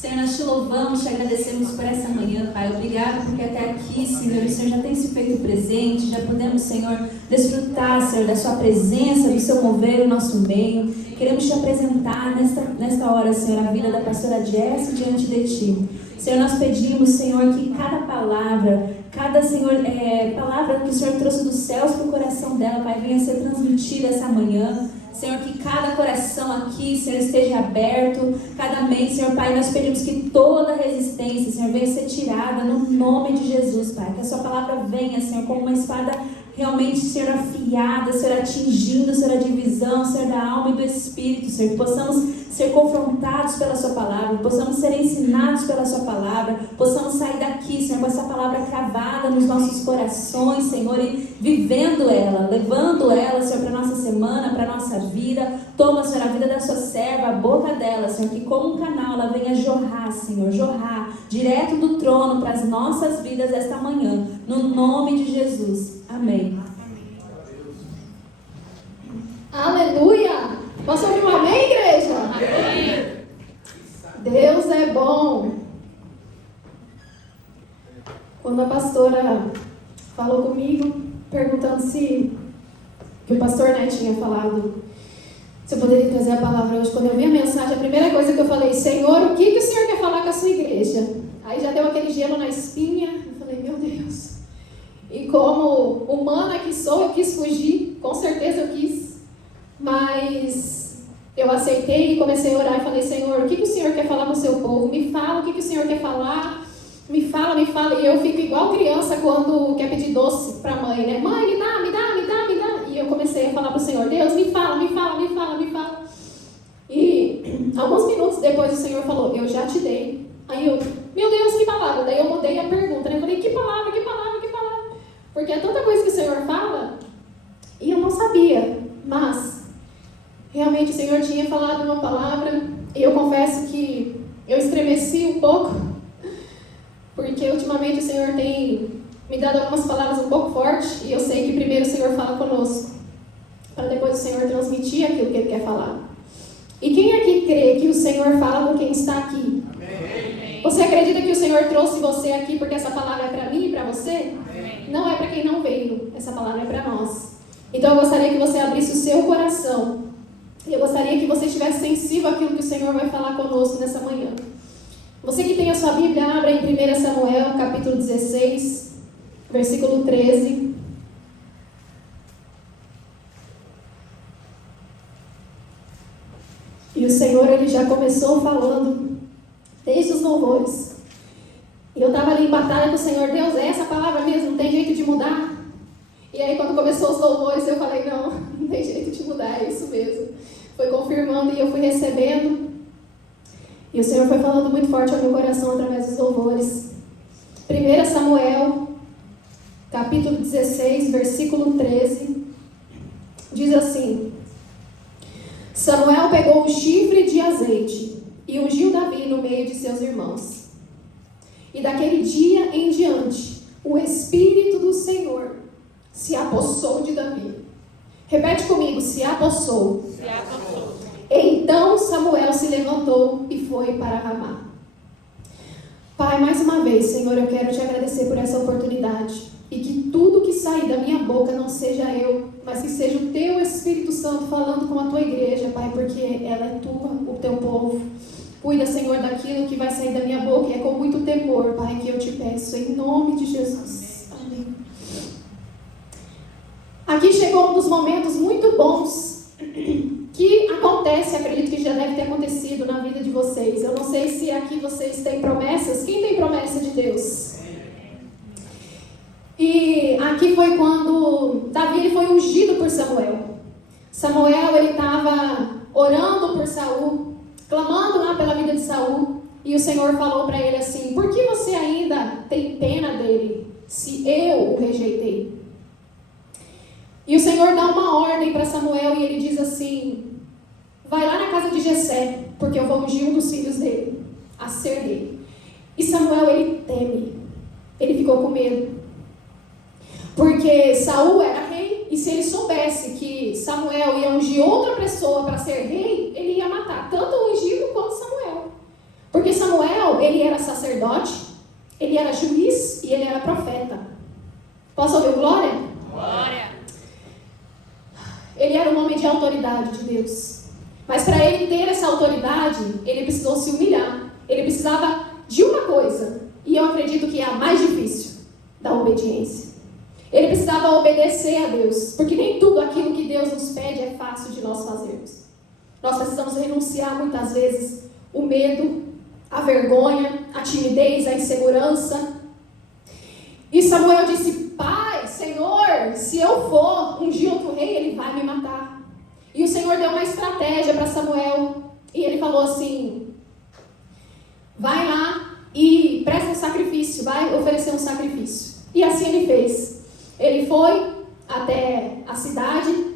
Senhor, nós te louvamos, te agradecemos por essa manhã, Pai. Obrigado porque até aqui, Senhor, o Senhor já tem se feito presente, já podemos, Senhor, desfrutar, Senhor, da sua presença, do seu mover no nosso meio. Queremos te apresentar nesta hora, Senhor, a vida da pastora Jess diante de ti. Senhor, nós pedimos, Senhor, que cada palavra, Senhor, palavra que o Senhor trouxe dos céus para o coração dela, Pai, venha ser transmitida essa manhã. Senhor, que cada coração aqui, Senhor, esteja aberto, cada mente, Senhor, Pai, nós pedimos que toda resistência, Senhor, venha ser tirada no nome de Jesus, Pai, que a sua palavra venha, Senhor, como uma espada realmente, Senhor, afiada, Senhor, atingindo, Senhor, a divisão, Senhor, da alma e do Espírito, Senhor, que possamos ser confrontados pela sua palavra, possamos ser ensinados pela sua palavra, possamos sair daqui, Senhor, com essa palavra cravada nos nossos corações, Senhor, e vivendo ela, levando ela, Senhor, para a nossa semana, para a nossa vida. Toma, Senhor, a vida da sua serva, a boca dela, Senhor, que como um canal ela venha jorrar, Senhor, jorrar direto do trono para as nossas vidas esta manhã, no nome de Jesus. Amém. Aleluia! Posso ouvir um amém, igreja? Amém. Deus é bom. Quando a pastora falou comigo, perguntando se que o pastor tinha falado, se eu poderia trazer a palavra hoje, quando eu vi a mensagem, a primeira coisa que eu falei: Senhor, o que o Senhor quer falar com a sua igreja? Aí já deu aquele gelo na espinha. Eu falei: meu Deus. E como humana que sou, eu quis fugir, com certeza eu quis, mas eu aceitei e comecei a orar e falei: Senhor, o que o Senhor quer falar com o seu povo? Me fala o que o Senhor quer falar, me fala, e eu fico igual criança quando quer pedir doce para a mãe, né? Mãe, me dá, e eu comecei a falar para o Senhor: Deus, me fala. E alguns minutos depois o Senhor falou: eu já te dei. Aí eu: meu Deus, que palavra? Daí eu mudei a pergunta, né? Eu falei: que palavra? Porque é tanta coisa que o Senhor fala, e eu não sabia, mas realmente o Senhor tinha falado uma palavra, e eu confesso que eu estremeci um pouco, porque ultimamente o Senhor tem me dado algumas palavras um pouco fortes, e eu sei que primeiro o Senhor fala conosco, para depois o Senhor transmitir aquilo que Ele quer falar. E quem aqui crê que o Senhor fala com quem está aqui? Amém. Você acredita que o Senhor trouxe você aqui porque essa palavra é para mim e para você? Amém. Não é para quem não veio, essa palavra é para nós. Então eu gostaria que você abrisse o seu coração, e eu gostaria que você estivesse sensível àquilo que o Senhor vai falar conosco nessa manhã. Você que tem a sua Bíblia, abra em 1 Samuel, capítulo 16, versículo 13. E o Senhor, Ele já começou falando desde os louvores. E eu estava ali em batalha com o Senhor: Deus, é essa palavra mesmo? Não tem jeito de mudar? E aí quando começou os louvores, eu falei: não tem jeito de mudar, é isso mesmo. Foi confirmando e eu fui recebendo. E o Senhor foi falando muito forte ao meu coração através dos louvores. 1 Samuel, capítulo 16, versículo 13, diz assim: Samuel pegou um chifre de azeite e ungiu Davi no meio de seus irmãos. E daquele dia em diante, o Espírito do Senhor se apossou de Davi. Repete comigo: se apossou. Se apossou. Então Samuel se levantou e foi para Ramá. Pai, mais uma vez, Senhor, eu quero te agradecer por essa oportunidade. E que tudo que sair da minha boca não seja eu, mas que seja o teu Espírito Santo falando com a tua igreja, Pai, porque ela é tua, o teu povo. Cuida, Senhor, daquilo que vai sair da minha boca, e é com muito temor, Pai, que eu te peço, em nome de Jesus. Amém. Aqui chegou um dos momentos muito bons que acontece, acredito que já deve ter acontecido na vida de vocês. Eu não sei se aqui vocês têm promessas. Quem tem promessa de Deus? E aqui foi quando Davi ele foi ungido por Samuel. Samuel ele estava orando por Saul, clamando lá pela vida de Saul, e o Senhor falou para ele assim: por que você ainda tem pena dele, se eu o rejeitei? E o Senhor dá uma ordem para Samuel, e ele diz assim: vai lá na casa de Jessé, porque eu vou ungir um dos filhos dele a ser rei. E Samuel ele teme, ele ficou com medo, porque Saul era rei, e se ele soubesse que Samuel ia ungir outra pessoa para ser rei, ele ia matar tanto o ungido quanto Samuel. Porque Samuel Samuel, ele era sacerdote, ele era juiz e ele era profeta. Posso ouvir glória? Glória. Ele era um homem de autoridade de Deus. Mas para ele ter essa autoridade, ele precisou se humilhar. Ele precisava de uma coisa, e eu acredito que é a mais difícil, da obediência. Ele precisava obedecer a Deus, porque nem tudo aquilo que Deus nos pede é fácil de nós fazermos. Nós precisamos renunciar muitas vezes o medo, a vergonha, a timidez, a insegurança. E Samuel disse: Pai, Senhor, se eu for ungir outro rei, ele vai me matar. E o Senhor deu uma estratégia para Samuel. E ele falou assim: vai lá e presta um sacrifício, vai oferecer um sacrifício. E assim ele fez. Ele foi até a cidade.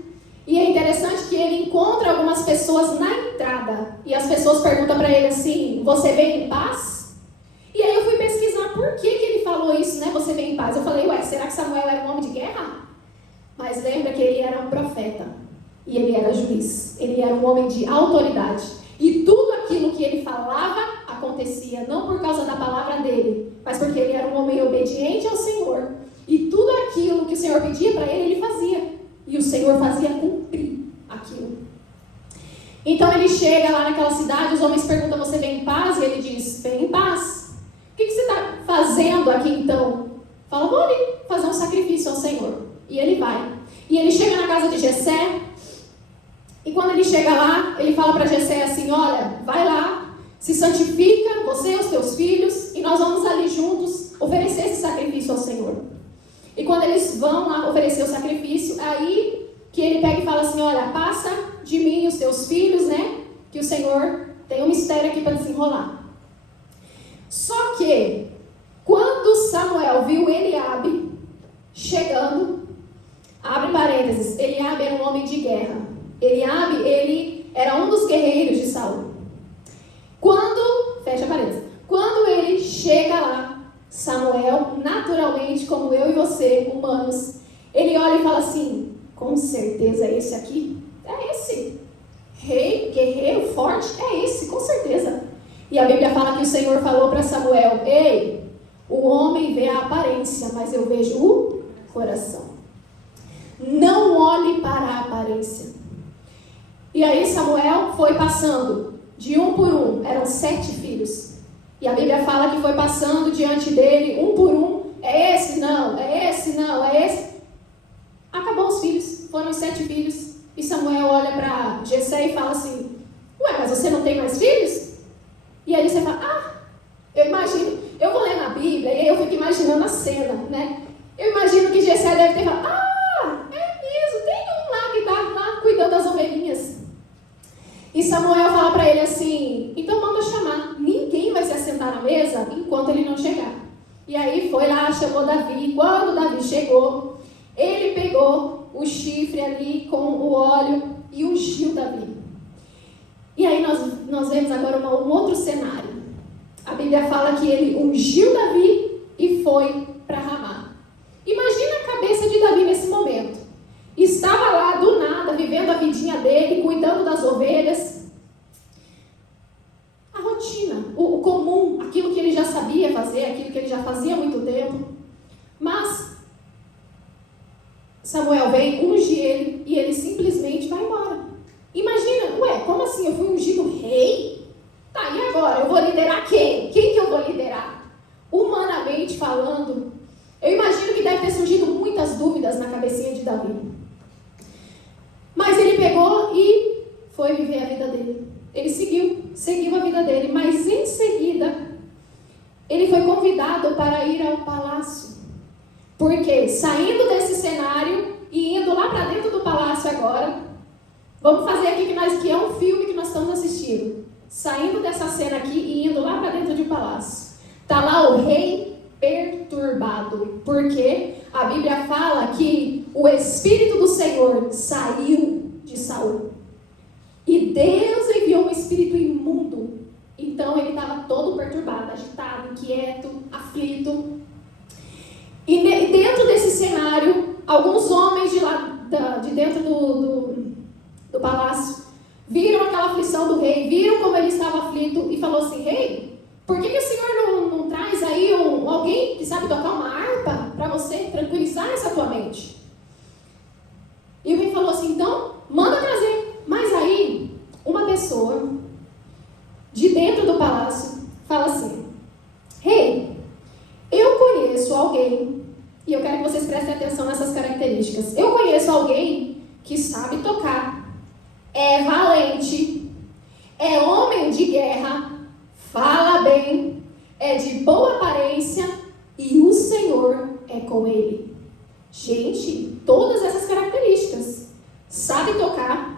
E é interessante que ele encontra algumas pessoas na entrada. E as pessoas perguntam para ele assim: você veio em paz? E aí eu fui pesquisar por que ele falou isso, né? Você veio em paz. Eu falei: ué, será que Samuel era um homem de guerra? Mas lembra que ele era um profeta. E ele era juiz. Ele era um homem de autoridade. E tudo aquilo que ele falava acontecia. Não por causa da palavra dele, mas porque ele era um homem obediente ao Senhor. E tudo aquilo que o Senhor pedia para ele, ele fazia. E o Senhor fazia cumprir aquilo. Então ele chega lá naquela cidade, os homens perguntam: você vem em paz? E ele diz: vem em paz. O que você está fazendo aqui então? Fala: vou ali fazer um sacrifício ao Senhor. E ele vai. E ele chega na casa de Jessé. E quando ele chega lá, ele fala para Jessé assim: olha, vai lá, se santifica, você e os teus filhos, e nós vamos ali juntos oferecer esse sacrifício ao Senhor. E quando eles vão lá oferecer o sacrifício, aí que ele pega e fala assim: olha, passa de mim os teus filhos, né? Que o Senhor tem um mistério aqui para desenrolar. Só que, quando Samuel viu Eliabe chegando, abre parênteses, Eliabe era um homem de guerra. Eliabe, ele era um dos guerreiros de Saul. Fecha parênteses, quando ele chega lá, Samuel, naturalmente, como eu e você, humanos, ele olha e fala assim: com certeza é esse aqui? É esse. Rei, guerreiro, forte, é esse, com certeza. E a Bíblia fala que o Senhor falou para Samuel: ei, o homem vê a aparência, mas eu vejo o coração. Não olhe para a aparência. E aí Samuel foi passando de um por um, eram 7 filhos. E a Bíblia fala que foi passando diante dele, um por um: é esse não, é esse não, é esse. Acabou os filhos, foram os 7 filhos. E Samuel olha para Jessé e fala assim: ué, mas você não tem mais filhos? E aí você fala: eu imagino, eu vou ler na Bíblia e aí eu fico imaginando a cena, né? Eu imagino que Jessé deve ter falado: é mesmo, tem um lá que está lá cuidando das ovelhinhas. E Samuel fala para ele assim: então manda chamar, ninguém vai se assentar na mesa enquanto ele não chegar. E aí foi lá, chamou Davi. Quando Davi chegou, ele pegou o chifre ali com o óleo e ungiu Davi. E aí nós vemos agora um outro cenário. A Bíblia fala que ele ungiu Davi e foi para Ramá. Imagina a cabeça de Davi nesse momento. Estava lá do nada, vivendo a vidinha dele, cuidando das ovelhas. A rotina, o comum, aquilo que ele já sabia fazer, aquilo que ele já fazia há muito tempo. Mas Samuel vem, unge ele e ele simplesmente vai embora. Imagina: ué, como assim? Eu fui ungido rei? Tá, e agora? Eu vou liderar quem? Quem que eu vou liderar? Humanamente falando, eu imagino que deve ter surgido muitas dúvidas na cabecinha de Davi. Mas ele pegou e foi viver a vida dele. Ele seguiu a vida dele, mas em seguida ele foi convidado para ir ao palácio. Porque saindo desse cenário e indo lá para dentro do palácio agora, vamos fazer aqui que é um filme que nós estamos assistindo. Saindo dessa cena aqui e indo lá para dentro de um palácio. Está lá o rei perturbado, porque a Bíblia fala que o Espírito do Senhor saiu de Saul. E Deus enviou um espírito imundo. Então ele estava todo perturbado, agitado, inquieto, aflito. E dentro desse cenário, alguns homens de dentro do palácio viram aquela aflição do rei, viram como ele estava aflito e falou assim: rei, por que o Senhor sabe tocar uma harpa para você tranquilizar essa tua mente. E o rei falou assim, então, manda trazer. Mas aí, uma pessoa de dentro do palácio fala assim, rei, eu conheço alguém, e eu quero que vocês prestem atenção nessas características. Eu conheço alguém que sabe tocar, é valente, é homem de guerra, fala bem, é de boa aparência e o Senhor é com ele. Gente, todas essas características. Sabe tocar,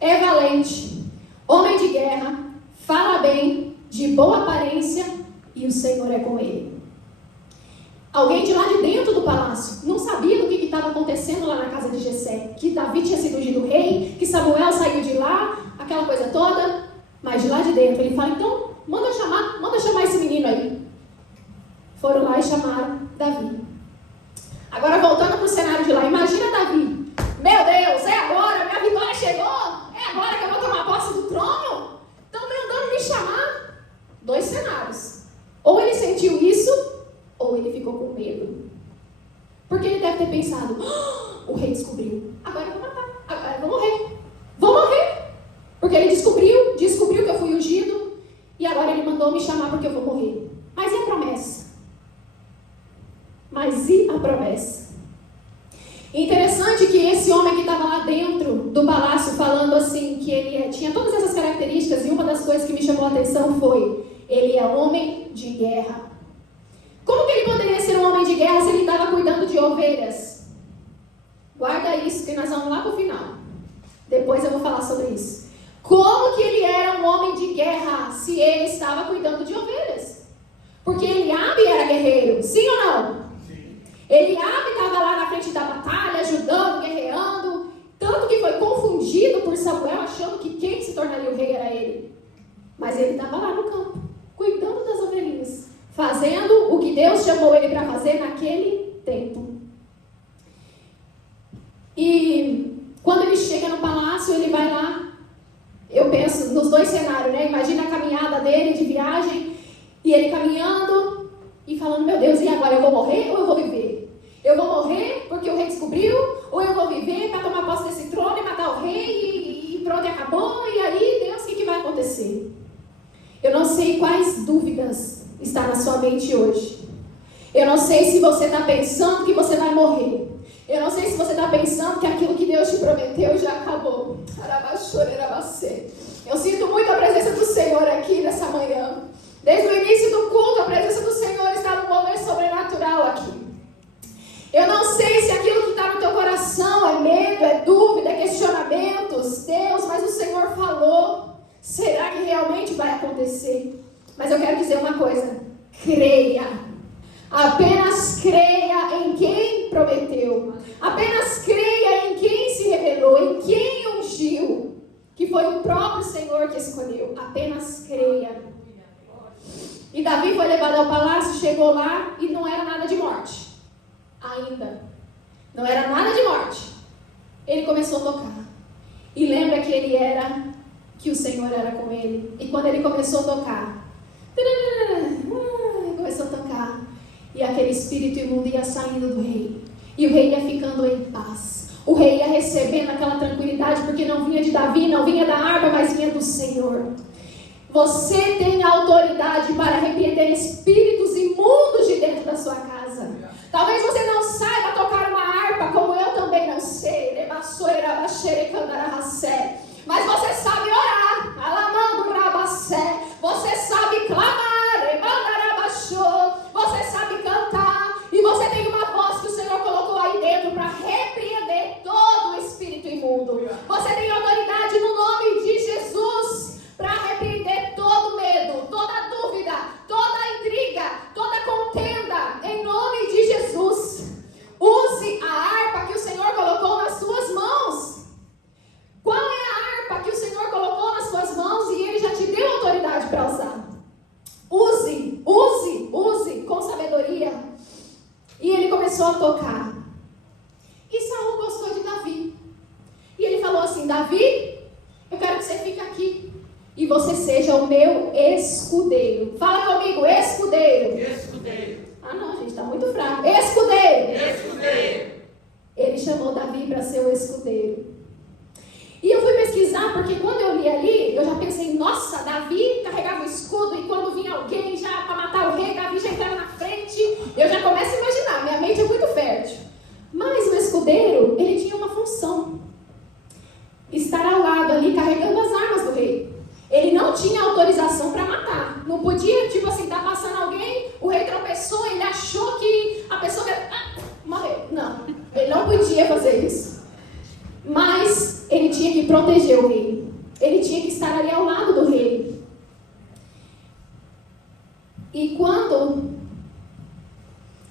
é valente, homem de guerra, fala bem, de boa aparência e o Senhor é com ele. Alguém de lá de dentro do palácio não sabia do que estava acontecendo lá na casa de Jessé, que Davi tinha sido ungido rei, que Samuel saiu de lá, aquela coisa toda, mas de lá de dentro ele fala, então manda chamar esse menino aí. Foram lá e chamaram Davi. Agora voltando para o cenário de lá, imagina Davi, meu Deus, é agora, minha vitória chegou, é agora que eu vou tomar posse do trono? Estão mandando me chamar. 2 cenários, ou ele sentiu isso, ou ele ficou com medo. Porque ele deve ter pensado, o rei descobriu, agora eu vou matar, agora eu vou morrer. Porque ele descobriu que eu fui ungido, e agora ele mandou me chamar porque eu vou morrer. Mas e a promessa? Interessante que esse homem que estava lá dentro do palácio falando assim, que ele tinha todas essas características, e uma das coisas que me chamou a atenção foi, ele é homem de guerra. Como que ele poderia ser um homem de guerra se ele estava cuidando de ovelhas? Guarda isso que nós vamos lá para o final. Depois eu vou falar sobre isso. Como que ele era um homem de guerra se ele estava cuidando de ovelhas? Porque Eliabe era guerreiro, sim ou não? Sim. Eliabe estava lá na frente da batalha, ajudando, guerreando, tanto que foi confundido por Samuel, achando que quem se tornaria o rei era ele. Mas ele estava lá no campo, cuidando das ovelhinhas, fazendo o que Deus chamou ele para fazer naquele tempo. E quando ele chega no palácio, ele vai lá, eu penso nos 2 cenários, né? Imagina a caminhada dele de viagem, e ele caminhando e falando, meu Deus, e agora eu vou morrer ou eu vou viver? Eu vou morrer porque o rei descobriu, ou eu vou viver para tomar posse desse trono e matar o rei e pronto, acabou, e aí, Deus, o que vai acontecer? Eu não sei quais dúvidas estão na sua mente hoje. Eu não sei se você está pensando que você vai morrer. Eu não sei se você está pensando que aquilo que Deus te prometeu já acabou. Eu sinto muito a presença do Senhor aqui nessa manhã. Desde o início do culto, a presença do Senhor está num mover sobrenatural aqui. Eu não sei se aquilo que está no teu coração é medo, é dúvida, é questionamentos. Deus, mas o Senhor falou. Será que realmente vai acontecer? Mas eu quero dizer uma coisa. Creia. Apenas creia em quem prometeu. Apenas creia em quem se revelou, em quem ungiu. Que foi o próprio Senhor que escolheu. Apenas creia. E Davi foi levado ao palácio, chegou lá e não era nada de morte. Ainda. Não era nada de morte. Ele começou a tocar. E lembra que o Senhor era com ele. E quando ele começou a tocar, começou a tocar. E aquele espírito imundo ia saindo do rei. E o rei ia ficando em paz. O rei ia recebendo aquela tranquilidade, porque não vinha de Davi, não vinha da harpa, mas vinha do Senhor. Você tem autoridade para repreender espíritos imundos de dentro da sua casa. Talvez você não saiba tocar uma harpa, como eu também não sei. Mas você sabe orar. Você sabe clamar. Você sabe cantar. E você tem uma voz que o Senhor colocou aí dentro para repreender todo o espírito imundo. Você tem autoridade no nome de Jesus para repreender todo medo, toda dúvida, toda intriga, toda contenda, em nome de Jesus. Use a harpa que o Senhor colocou nas suas mãos. Qual é a harpa que o Senhor colocou nas suas mãos e Ele já te deu autoridade para usar? Use com sabedoria. E ele começou a tocar. E Saul gostou de Davi. E ele falou assim, Davi, eu quero que você fique aqui. E você seja o meu escudeiro. Fala comigo, escudeiro. Escudeiro. Ah não, gente, tá muito tipo assim, tá passando alguém, o rei tropeçou, ele achou que a pessoa morreu. Não, ele não podia fazer isso. Mas ele tinha que proteger o rei. Ele tinha que estar ali ao lado do rei. E quando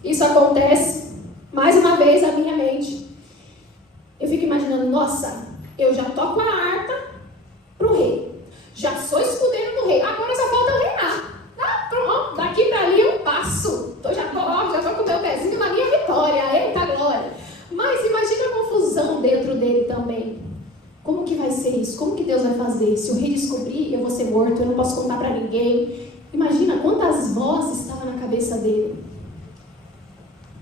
isso acontece, mais uma vez a minha mente, eu fico imaginando, nossa, eu já toco a harpa pro rei. Já sou escudeiro do rei. Agora só falta eu reinar. Pronto, daqui para ali eu passo. Já tô com o meu pezinho na minha vitória. Eita glória. Mas imagina a confusão dentro dele também. Como que vai ser isso? Como que Deus vai fazer? Se o rei descobrir, eu vou ser morto, eu não posso contar para ninguém. Imagina quantas vozes estavam na cabeça dele.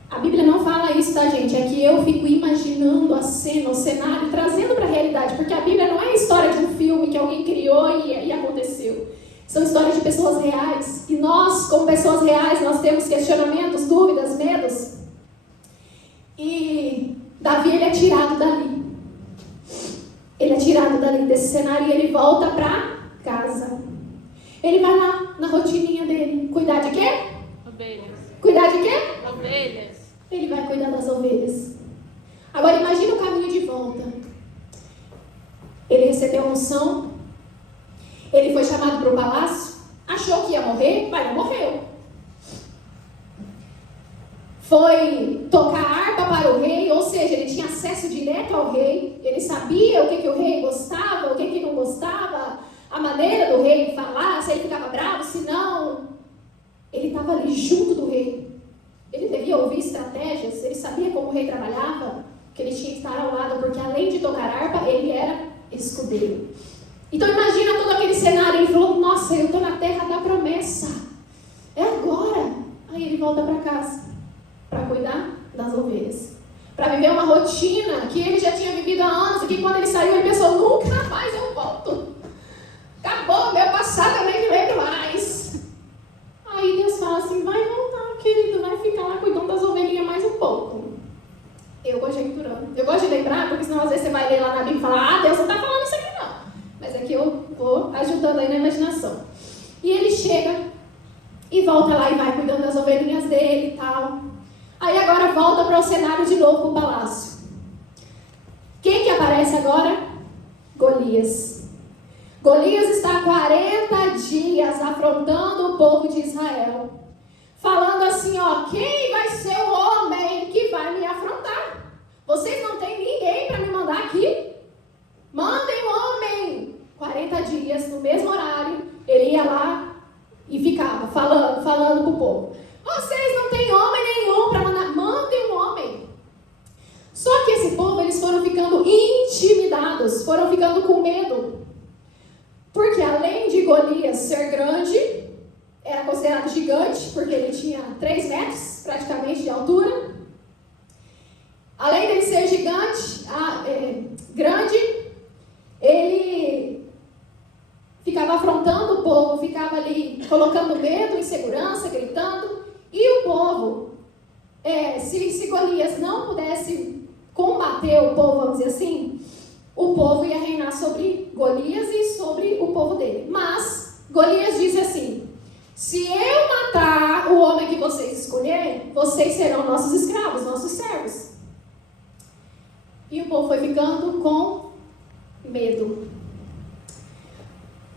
A Bíblia não fala isso, tá, gente? É que eu fico imaginando a cena, o cenário, trazendo para a realidade. Porque a Bíblia não é a história de um filme que alguém criou e aconteceu. São histórias de pessoas reais. E nós, como pessoas reais, nós temos questionamentos, dúvidas, medos. E Davi, ele é tirado dali. Ele é tirado dali desse cenário e ele volta para casa. Ele vai lá na rotininha dele. Cuidar de quê? Ovelhas. Cuidar de quê? Ovelhas. Ele vai cuidar das ovelhas. Agora imagina o caminho de volta. Ele recebeu a unção. Ele foi chamado para o palácio. Achou que ia morrer, mas não morreu. Foi tocar harpa para o rei, ou seja, ele tinha acesso direto ao rei. Ele sabia o que o rei gostava, o que não gostava, a maneira do rei falar, se ele ficava bravo, se não. Ele estava ali junto do rei. Ele devia ouvir estratégias, ele sabia como o rei trabalhava, que ele tinha que estar ao lado, porque além de tocar harpa, ele era escudeiro. Então imagina todo aquele cenário, ele falou, nossa, eu estou na terra da promessa, é agora. Aí ele volta para casa, para cuidar das ovelhas, para viver uma rotina que ele já tinha vivido há anos, e que quando ele saiu, ele pensou, nunca mais eu volto. Acabou, meu passado eu nem me lembro mais. Aí Deus fala assim, vai voltar, querido, vai ficar lá cuidando das ovelhinhas mais um pouco. Eu conjecturando. Eu gosto de lembrar, porque senão às vezes você vai ler lá na Bíblia e fala, Deus não está falando isso aqui não. Mas é que eu vou ajudando aí na imaginação. E ele chega e volta lá e vai cuidando das ovelhinhas dele e tal. Aí agora volta para o cenário de novo, para o palácio. Quem que aparece agora? Golias. Golias está há 40 dias afrontando o povo de Israel. Falando assim, ó, quem vai ser o homem que vai me afrontar? Vocês não têm ninguém para me mandar aqui? Mandem um homem. 40 dias, no mesmo horário, ele ia lá e ficava falando para o povo. Vocês não têm homem nenhum para mandar, mandem um homem. Só que esse povo, eles foram ficando intimidados, foram ficando com medo. Porque além de Golias ser grande, era considerado gigante, porque ele tinha 3 metros praticamente de altura. Além dele ser gigante, grande, ele ficava afrontando o povo, ficava ali colocando medo, insegurança, gritando. E o povo, se Golias não pudesse combater o povo, vamos dizer assim, o povo ia reinar sobre Golias e sobre o povo dele. Mas Golias disse assim, se eu matar o homem que vocês escolherem, vocês serão nossos escravos, nossos servos. E o povo foi ficando com medo.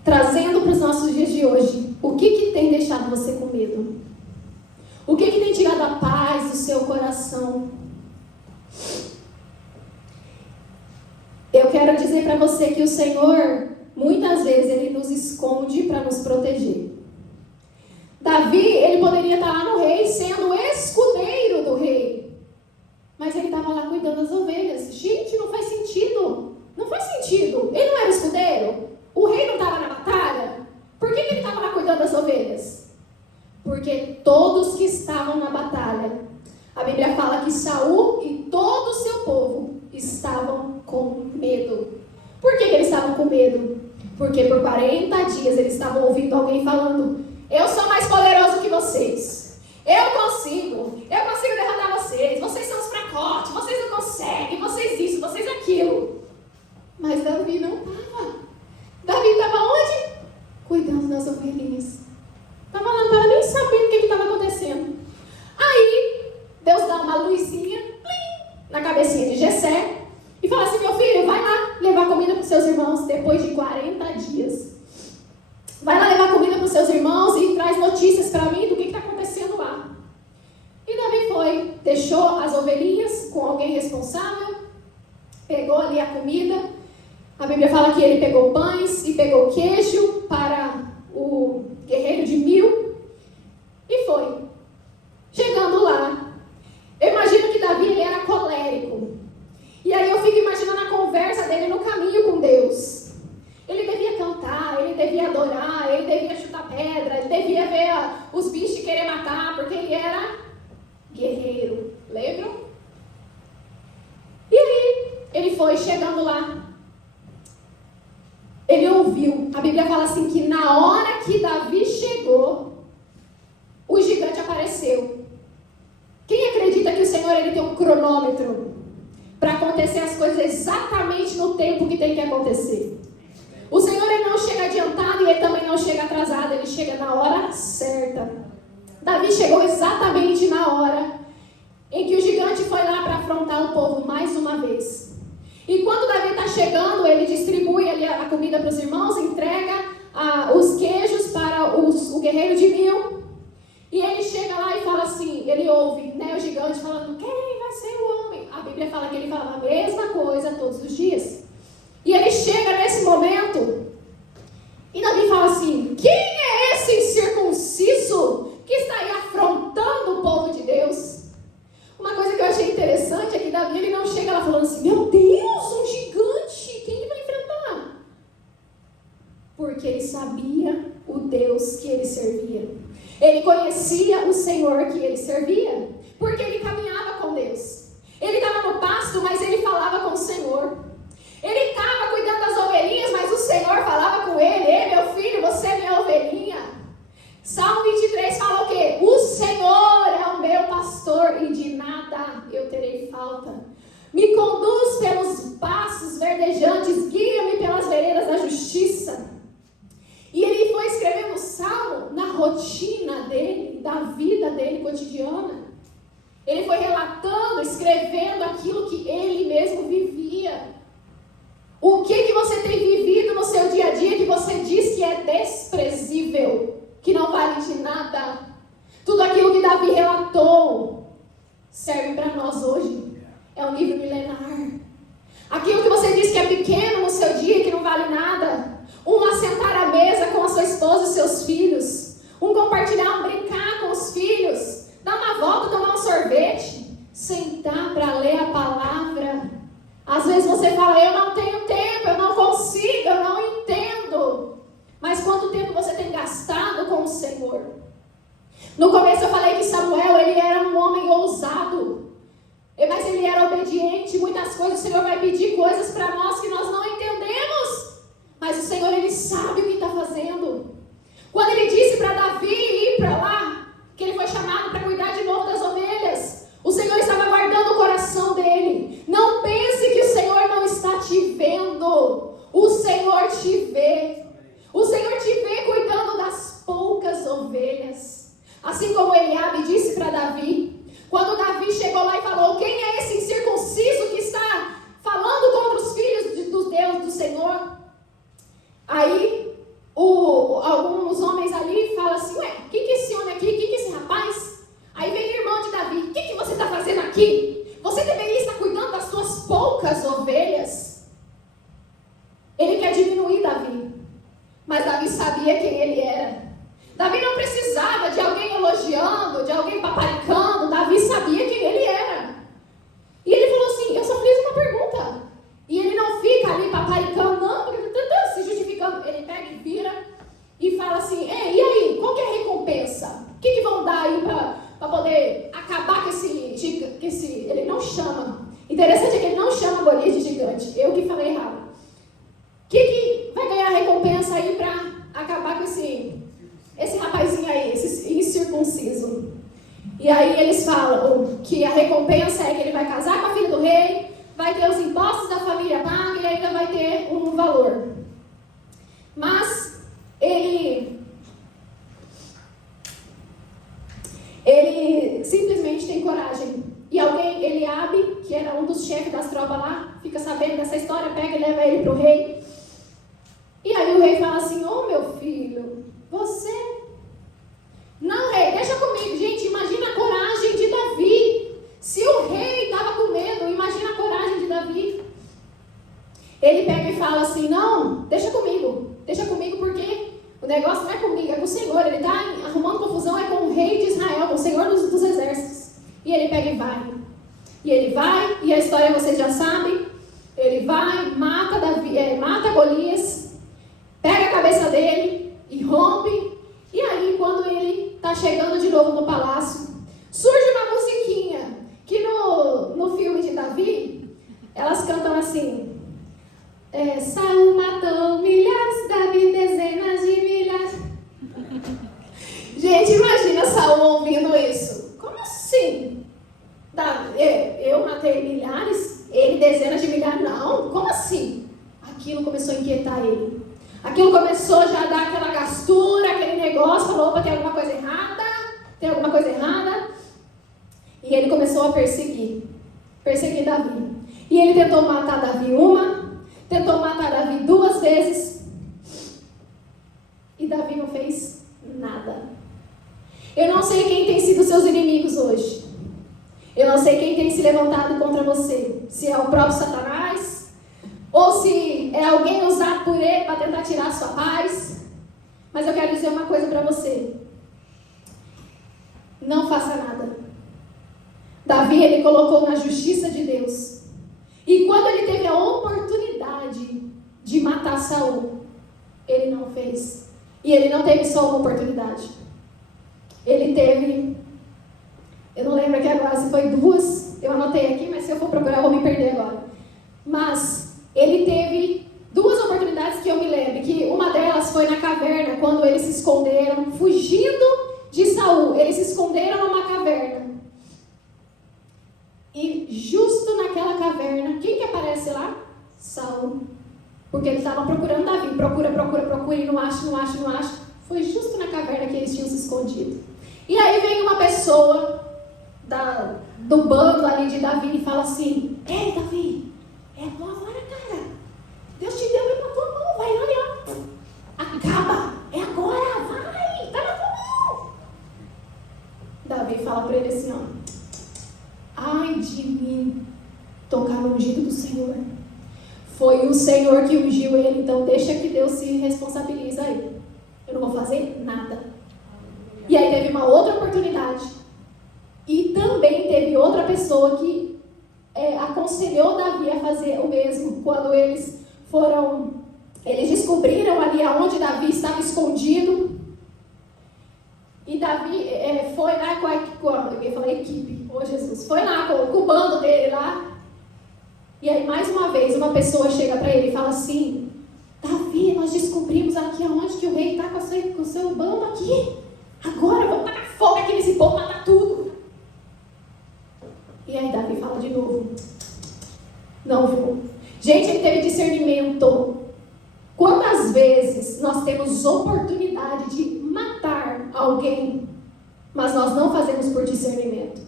Trazendo para os nossos dias de hoje, o que tem deixado você com medo? O que tem tirado a paz do seu coração? Eu quero dizer para você que o Senhor, muitas vezes, Ele nos esconde para nos proteger. Davi, ele poderia estar lá no rei, sendo o escudeiro do rei. Mas ele estava lá cuidando das ovelhas. Gente, não faz sentido. Não faz sentido. Ele não era escudeiro? O rei não estava na batalha? Por que ele estava lá cuidando das ovelhas? Porque todos que estavam na batalha, a Bíblia fala que Saul e todo o seu povo estavam com medo. Por que eles estavam com medo? Porque por 40 dias eles estavam ouvindo alguém falando, eu sou mais poderoso que vocês. Eu consigo derrotar vocês. Vocês são os fracotes, vocês não conseguem, vocês isso, vocês aquilo. Mas Davi não estava. Davi estava onde? Cuidando das ovelhinhas. Estava lá, não estava cabecinha de Jessé, e fala assim: meu filho, vai lá levar comida para os seus irmãos depois de 40 dias. Vai lá levar comida para os seus irmãos e traz notícias para mim do que está acontecendo lá. E Davi foi, deixou as ovelhinhas com alguém responsável, pegou ali a comida. A Bíblia fala que ele pegou pães e pegou queijo para o guerreiro de 1000 e foi. Chegando lá, eu imagino que Davi ele era colérico. E aí eu fico imaginando a conversa dele no caminho com Deus. Ele devia cantar, ele devia adorar, ele devia chutar pedra, ele devia ver os bichos querer matar, porque ele era guerreiro. Lembram? E aí, ele foi chegando lá. Ele ouviu. A Bíblia fala assim que na hora que Davi chegou, o gigante apareceu. Quem acredita que o Senhor ele tem um cronômetro para acontecer as coisas exatamente no tempo que tem que acontecer? O Senhor ele não chega adiantado e ele também não chega atrasado, ele chega na hora certa. Davi chegou exatamente na hora em que o gigante foi lá para afrontar o povo mais uma vez. E quando Davi está chegando, ele distribui ali a comida para os irmãos, entrega os queijos para o guerreiro de 1000. E ele chega lá e fala assim, ele ouve, né, o gigante falando: quem vai ser o homem? A Bíblia fala que ele fala a mesma coisa todos os dias. E ele chega nesse momento e Davi fala assim: quem é esse incircunciso que está aí afrontando o povo de Deus? Uma coisa que eu achei interessante é que Davi ele não chega lá falando assim: meu Deus, um gigante, quem ele vai enfrentar? Porque ele sabia o Deus que ele servia. Ele conhecia o Senhor que ele servia, porque ele caminhava com Deus. Ele estava no pasto, mas ele falava com o Senhor. Ele estava cuidando das ovelhinhas, mas o Senhor falava com ele: ei, meu filho, você é minha ovelhinha. Salmo 23 fala o quê? O Senhor é o meu pastor e de nada eu terei falta. Me conduz pelos passos verdejantes, guia-me pelas veredas da justiça. E ele foi escrevendo o salmo na rotina dele, da vida dele cotidiana. Ele foi relatando, escrevendo aquilo que ele mesmo vivia. O que você tem vivido no seu dia a dia que você diz que é desprezível, que não vale de nada? Tudo aquilo que Davi relatou serve para nós hoje. É um livro milenar. Aquilo que você diz que é pequeno no seu dia, que não vale nada. Assentar à mesa com a sua esposa e seus filhos. Compartilhar, brincar com os filhos. Dar uma volta, tomar um sorvete. Sentar para ler a palavra. Às vezes você fala: eu não tenho tempo, eu não consigo, eu não entendo. Mas quanto tempo você tem gastado com o Senhor? No começo eu falei que Samuel, ele era um homem ousado. Mas ele era obediente. Muitas coisas o Senhor vai pedir coisas para nós que nós não entendemos. Mas o Senhor, ele sabe o que está fazendo. Quando ele disse para Davi ir para lá, que ele foi chamado para cuidar de novo das ovelhas, o Senhor estava guardando o coração dele. Não pense que o Senhor não está te vendo. O Senhor te vê. O Senhor te vê cuidando das poucas ovelhas. Assim como Eliabe disse para Davi. Quando Davi chegou lá e falou: quem é esse incircunciso que está falando contra os filhos dos Deus do Senhor? Aí alguns homens ali falam assim: ué, o que é esse homem aqui? O que é esse rapaz? Aí vem o irmão de Davi: o que você está fazendo aqui? Você deveria estar cuidando das suas poucas ovelhas. Ele quer diminuir Davi. Mas Davi sabia quem ele era. Davi não precisava de alguém elogiando, de alguém paparicando. Davi sabia quem ele era. E ele falou assim: eu só fiz uma pergunta. E ele não fica ali paparicando, não, se justificando. Ele pega e vira e fala assim: ei, e aí, qual que é a recompensa? O que vão dar aí para poder acabar com esse... Ele não chama. Interessante é que ele não chama Golias de gigante. Eu que falei errado. O que vai ganhar a recompensa aí para acabar com esse rapazinho aí, esse incircunciso? E aí eles falam que a recompensa é que ele vai casar com a filha do rei, vai ter os impostos da família paga e ainda vai ter um valor. Mas ele simplesmente tem coragem. E alguém, Eliabe, que que era um dos chefes das tropas lá, fica sabendo dessa história, pega e leva ele para o rei. E aí o rei fala assim, ô meu filho, você... Não, rei, deixa comigo. Gente, imagina a coragem de Davi. Se o rei estava com medo, imagina a coragem de Davi. Ele pega e fala assim, não, deixa comigo porque o negócio não é comigo, é com o Senhor. Ele está arrumando confusão, é com o rei de Israel, com o Senhor dos exércitos. E ele pega e vai. E ele vai, e a história vocês já sabem. Ele vai, mata Golias, pega a cabeça dele e rompe. E aí, quando ele está chegando de novo no palácio, surge uma musiquinha que no filme de Davi, elas cantam assim... Saul matou milhares, Davi dezenas de milhares. Gente, imagina Saul ouvindo isso. Como assim? Eu matei milhares, ele dezenas de milhares? Não, como assim? Aquilo começou a inquietar ele. Aquilo começou já a dar aquela gastura, aquele negócio, falou, opa, tem alguma coisa errada. E ele começou a perseguir Davi. E ele tentou matar Davi tentou matar Davi 2 vezes. E Davi não fez nada. Eu não sei quem tem sido seus inimigos hoje. Eu não sei quem tem se levantado contra você. Se é o próprio Satanás, ou se é alguém usado por ele para tentar tirar a sua paz. Mas eu quero dizer uma coisa para você. Não faça nada. Davi, ele colocou na justiça de Deus. E quando ele teve a oportunidade de matar Saul, ele não fez. E ele não teve só uma oportunidade. Ele teve, eu não lembro aqui agora se foi 2, eu anotei aqui, mas se eu for procurar eu vou me perder agora. Mas ele teve 2 oportunidades que eu me lembro, que uma delas foi na caverna, quando eles se esconderam, fugindo de Saul. Eles se esconderam numa caverna. E justo naquela caverna, quem que aparece lá? Saul. Porque eles estavam procurando Davi. Procura, e não acha. Foi justo na caverna que eles tinham se escondido. E aí vem uma pessoa do bando ali de Davi e fala assim, ei, Davi, é agora, cara. Deus te deu ele na tua mão, vai lá, ó. Acaba, é agora, vai, tá na tua mão. Davi fala para ele assim, ó. Ai de mim, tocar no ungido do Senhor. Foi o Senhor que ungiu ele, então deixa que Deus se responsabilize aí. Eu não vou fazer nada. E aí teve uma outra oportunidade. E também teve outra pessoa que aconselhou Davi a fazer o mesmo. Quando eles descobriram ali aonde Davi estava escondido. E Davi foi lá eu ia falar equipe, Jesus, foi lá com o bando dele lá. E aí mais uma vez uma pessoa chega para ele e fala assim, Davi, nós descobrimos aqui aonde que o rei está com o seu bando aqui. Agora vamos tacar fogo aqui nesse povo, matar tudo. E aí Davi fala de novo, não vou. Gente, ele teve discernimento. Quantas vezes nós temos oportunidade de matar alguém, mas nós não fazemos por discernimento?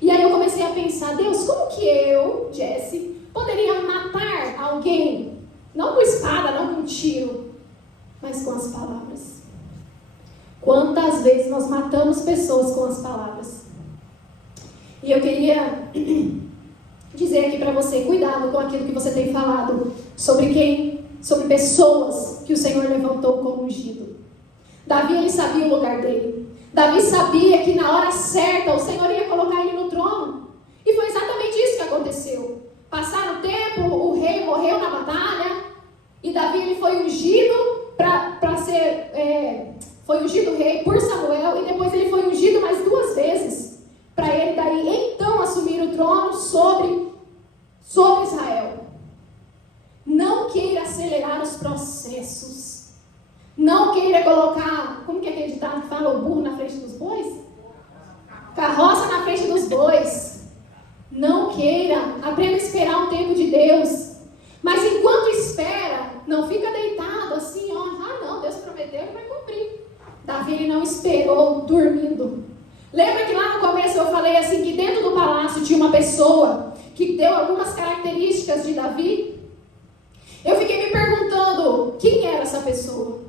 E aí eu comecei a pensar, Deus, como que eu, Jessie, poderia matar alguém? Não com espada, não com tiro, mas com as palavras. Quantas vezes nós matamos pessoas com as palavras? E eu queria dizer aqui para você, cuidado com aquilo que você tem falado sobre pessoas que o Senhor levantou como ungido. Davi, ele sabia o lugar dele. Davi sabia que na hora certa o Senhor ia colocar ele no trono. E foi exatamente isso que aconteceu. Passaram o tempo, o rei morreu na batalha. E Davi, ele foi ungido foi ungido rei por Samuel. E depois ele foi ungido mais 2 vezes. Para ele daí então assumir o trono sobre Israel. Não queira acelerar os processos. Não queira colocar, como que é aquele ditado que fala, o burro na frente dos bois? Carroça na frente dos bois. Não queira. Aprenda a esperar o tempo de Deus. Mas enquanto espera, não fica deitado assim, ó. Ah não, Deus prometeu, ele vai cumprir. Davi, ele não esperou dormindo. Lembra que lá no começo eu falei assim, que dentro do palácio tinha uma pessoa que deu algumas características de Davi, eu fiquei me perguntando quem era essa pessoa.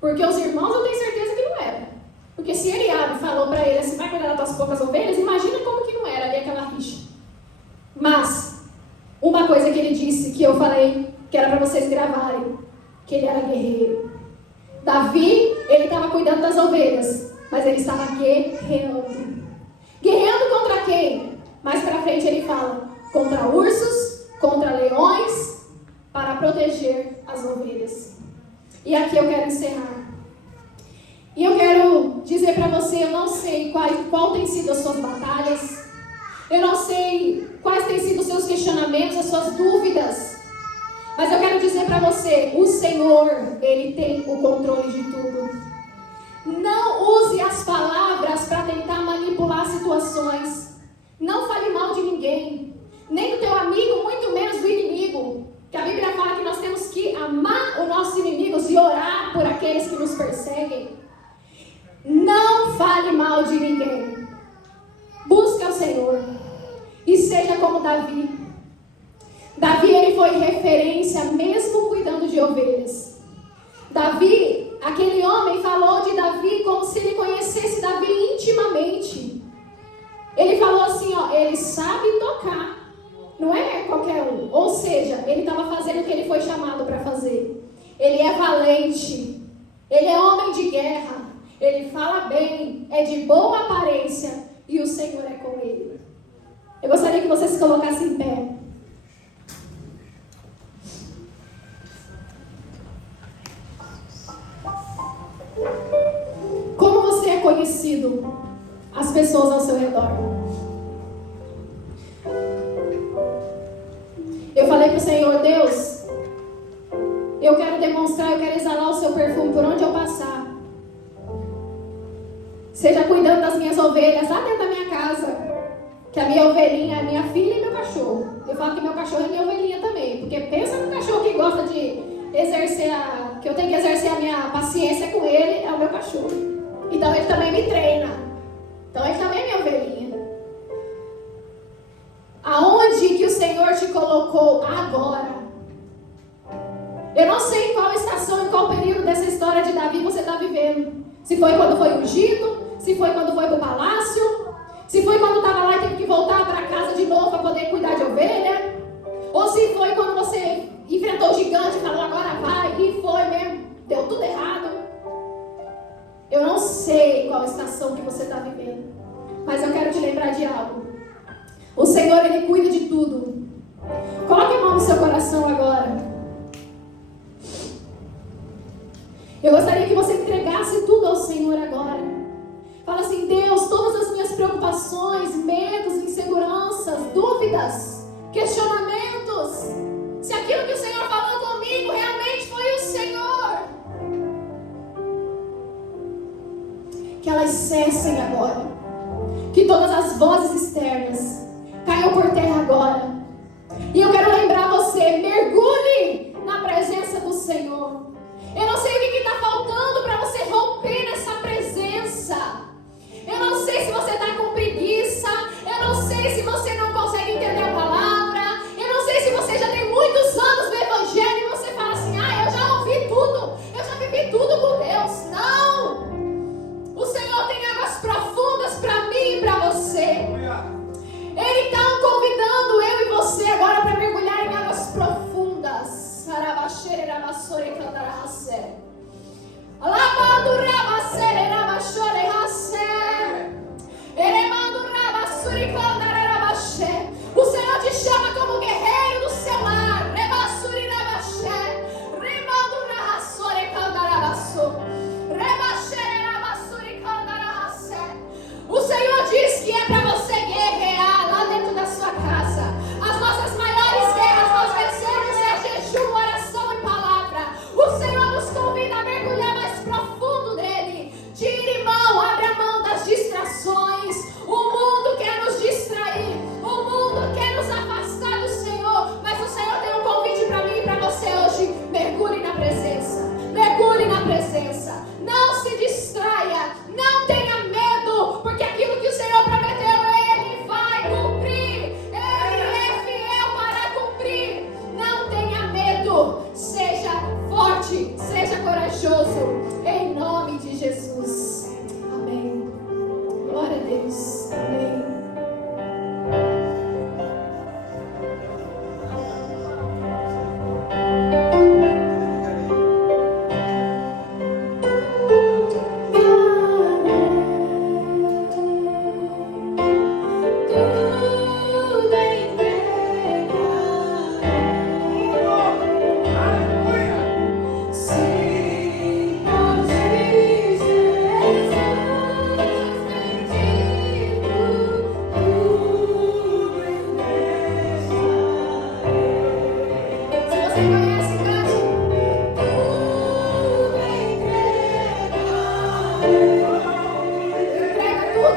Porque os irmãos eu tenho certeza que não era. Porque se Eliabe falou para ele assim, vai cuidar das tuas poucas ovelhas, imagina como que não era ali aquela rixa. Mas, uma coisa que ele disse, que eu falei, que era para vocês gravarem, que ele era guerreiro. Davi, ele estava cuidando das ovelhas, mas ele estava guerreando. Guerreando contra quem? Mais para frente ele fala, contra ursos, contra leões, para proteger as ovelhas. E aqui eu quero encerrar. E eu quero dizer para você, eu não sei qual tem sido as suas batalhas, eu não sei quais têm sido os seus questionamentos, as suas dúvidas, mas eu quero dizer para você, o Senhor, Ele tem o controle de tudo. Não use as palavras para tentar manipular situações. Não fale mal de ninguém, nem do teu amigo, muito menos do inimigo. Que a Bíblia fala que nós temos que amar os nossos inimigos e orar por aqueles que nos perseguem. Não fale mal de ninguém. Busque ao Senhor. E seja como Davi. Davi, ele foi referência mesmo cuidando de ovelhas. Davi, aquele homem falou de Davi como se ele conhecesse Davi intimamente. Ele falou assim, ó, ele sabe tocar. Não é qualquer um. Ou seja, ele estava fazendo o que ele foi chamado para fazer. Ele é valente. Ele é homem de guerra. Ele fala bem. É de boa aparência. E o Senhor é com ele. Eu gostaria que você se colocasse em pé. Como você é conhecido? As pessoas ao seu redor. Eu falei para o Senhor, Deus, eu quero demonstrar, eu quero exalar o seu perfume por onde eu passar. Seja cuidando das minhas ovelhas lá dentro da minha casa, que a minha ovelhinha é minha filha e meu cachorro. Eu falo que meu cachorro é minha ovelhinha também, porque pensa no cachorro que gosta de exercer que eu tenho que exercer a minha paciência com ele, é o meu cachorro. Então ele também me treina. Então ele também é minha ovelhinha. Aonde que o Senhor te colocou agora? Eu não sei em qual estação, em qual período dessa história de Davi você está vivendo. Se foi quando foi ungido, se foi quando foi para o palácio, se foi quando estava lá e teve que voltar para casa de novo para poder cuidar de ovelha, ou se foi quando você enfrentou o gigante e falou agora vai, e foi mesmo, deu tudo errado. Eu não sei qual estação que você está vivendo, mas eu quero te lembrar de algo. O Senhor, Ele cuida de tudo. Coloque a mão no seu coração agora. Eu gostaria que você entregasse tudo ao Senhor agora. Fala assim, Deus, todas as minhas preocupações, medos, inseguranças, dúvidas, questionamentos, se aquilo que o Senhor falou comigo realmente foi o Senhor, que elas cessem agora. Que todas as vozes externas caiam por terra agora. E eu quero lembrar você, mergulhe na presença do Senhor. Eu não sei o que está faltando para você romper nessa presença. Eu não sei se você está com preguiça. Eu não sei se você não consegue entender a palavra. Eu não sei se você já tem muitos anos no Evangelho e você fala assim, eu já ouvi tudo. Eu já vivi tudo com Deus. Não! O Senhor tem águas profundas para mim e para você. Ele está convidando eu e você agora para mergulhar em águas profundas. Sarabashere, rabasore, candarahase. Alá,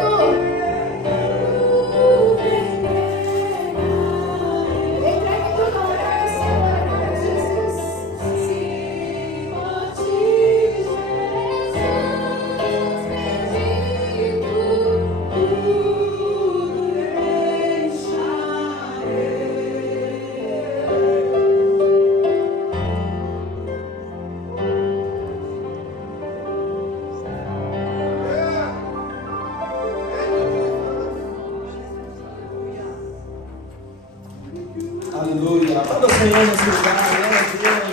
tudo. Entregue tudo ao Pai, Senhor, em nome de Jesus. Senhor, te Aleluia. Aplauda o Senhor nesse lugar. Glória a Deus.